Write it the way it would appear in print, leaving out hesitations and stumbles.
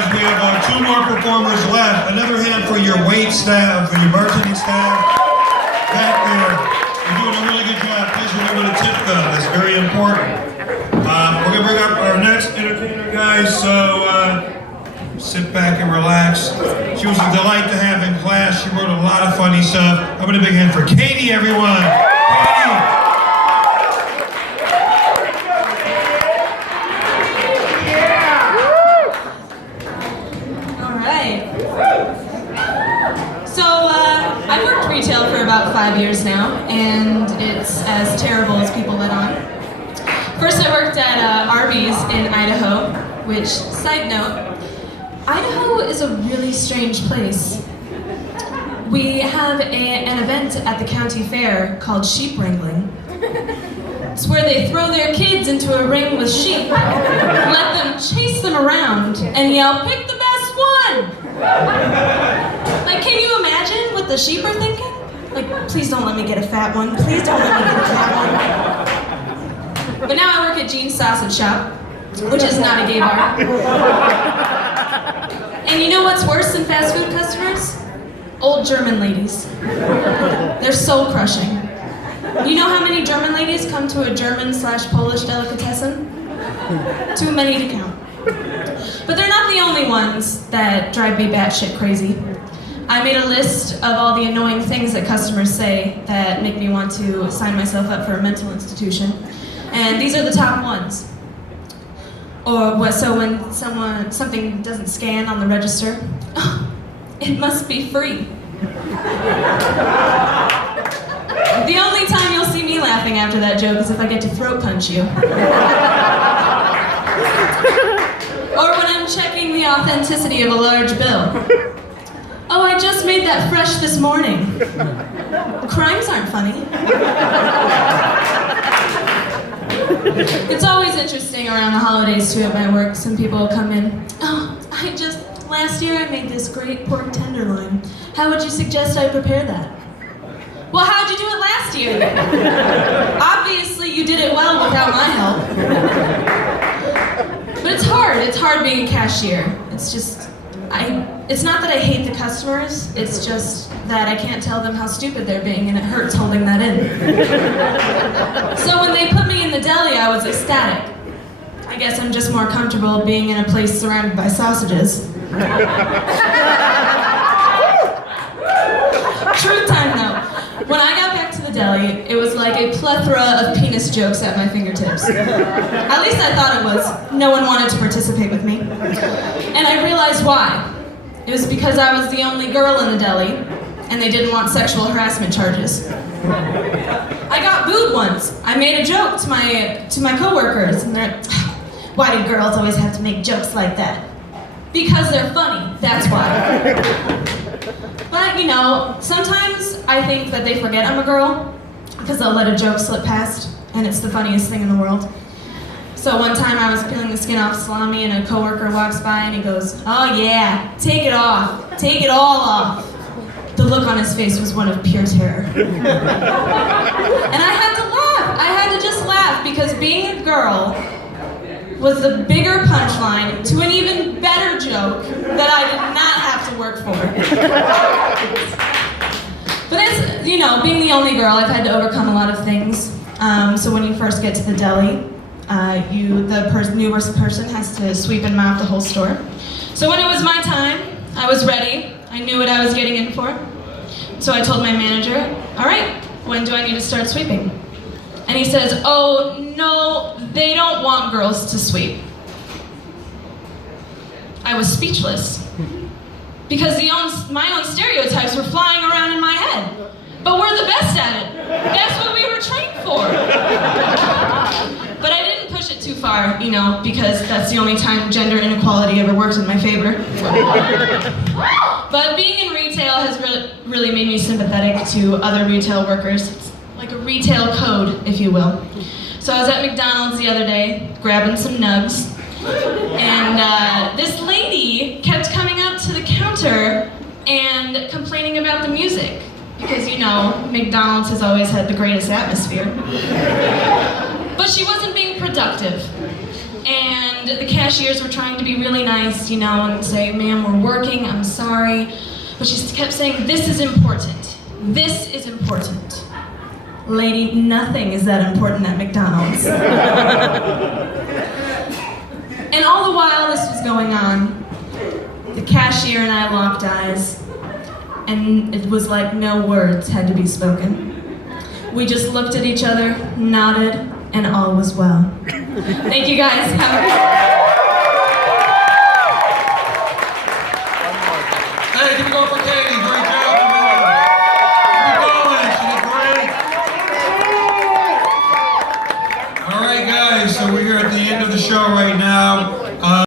guys, we have 2 more performers left. Another hand for your wait staff, for your bartending staff back there. You're doing a really good job. Please remember to tip them. That's very important. We're going to bring up our next entertainer, guys, so sit back and relax. She was a delight to have in class. She wrote a lot of funny stuff. How about a big hand for Kaitie, everyone? Kaitie! I've worked retail for about 5 years now, and it's as terrible as people let on. First I worked at Arby's in Idaho, which, side note, Idaho is a really strange place. We have an event at the county fair called sheep wrangling. It's where they throw their kids into a ring with sheep, let them chase them around, and yell, "Pick the best one!" Like, can you imagine what the sheep are thinking? Like, please don't let me get a fat one. Please don't let me get a fat one. But now I work at Jean's Sausage Shop, which is not a gay bar. And you know what's worse than fast food customers? Old German ladies. They're soul crushing. You know how many German ladies come to a German/Polish delicatessen? Too many to count. But they're not the only ones that drive me batshit crazy. I made a list of all the annoying things that customers say that make me want to sign myself up for a mental institution. And these are the top ones. So when something doesn't scan on the register, oh, it must be free. The only time you'll see me laughing after that joke is if I get to throat punch you. Or when I'm checking the authenticity of a large bill. Oh, I just made that fresh this morning. Crimes aren't funny. It's always interesting around the holidays too at my work. Some people will come in. Oh, last year I made this great pork tenderloin. How would you suggest I prepare that? Well, how'd you do it last year? Obviously you did it well without my help. But it's hard being a cashier. It's not that I hate the customers, it's just that I can't tell them how stupid they're being, and it hurts holding that in. So when they put me in the deli, I was ecstatic. I guess I'm just more comfortable being in a place surrounded by sausages. Truth time though. When I got back to the deli, it was like a plethora of penis jokes at my fingertips. At least I thought it was. No one wanted to participate with me. And I realized why. It was because I was the only girl in the deli, and they didn't want sexual harassment charges. I got booed once. I made a joke to my coworkers, and they're, "Why do girls always have to make jokes like that?" Because they're funny, that's why. But, you know, sometimes I think that they forget I'm a girl, because they'll let a joke slip past, and it's the funniest thing in the world. So one time I was peeling the skin off salami, and a coworker walks by and he goes, "Oh yeah, take it off, take it all off." The look on his face was one of pure terror. And I had to laugh. I had to just laugh, because being a girl was the bigger punchline to an even better joke that I did not have to work for. But it's, you know, being the only girl, I've had to overcome a lot of things. So when you first get to the deli, the newest person has to sweep and mop the whole store. So when it was my time, I was ready. I knew what I was getting in for. So I told my manager, "All right, when do I need to start sweeping?" And he says, "Oh, no, they don't want girls to sweep." I was speechless, because my own stereotypes were flying around in my head. But we're the best at it. That's what we were trained for. But I didn't push it too far, you know, because that's the only time gender inequality ever worked in my favor. But being in retail has really made me sympathetic to other retail workers. It's like a retail code, if you will. So I was at McDonald's the other day, grabbing some nugs, and this lady kept coming up to the counter and complaining about the music. Because, you know, McDonald's has always had the greatest atmosphere. But she wasn't being productive. And the cashiers were trying to be really nice, you know, and say, ma'am, we're working, I'm sorry. But she kept saying, this is important. This is important. Lady, nothing is that important at McDonald's. And all the while this was going on, the cashier and I locked eyes, and it was like no words had to be spoken. We just looked at each other, nodded, and all was well. Thank you guys. Have a Hey, give it up for Kaitie. Great job, everyone. Keep going. She did great. All right, guys. So we're here at the end of the show right now.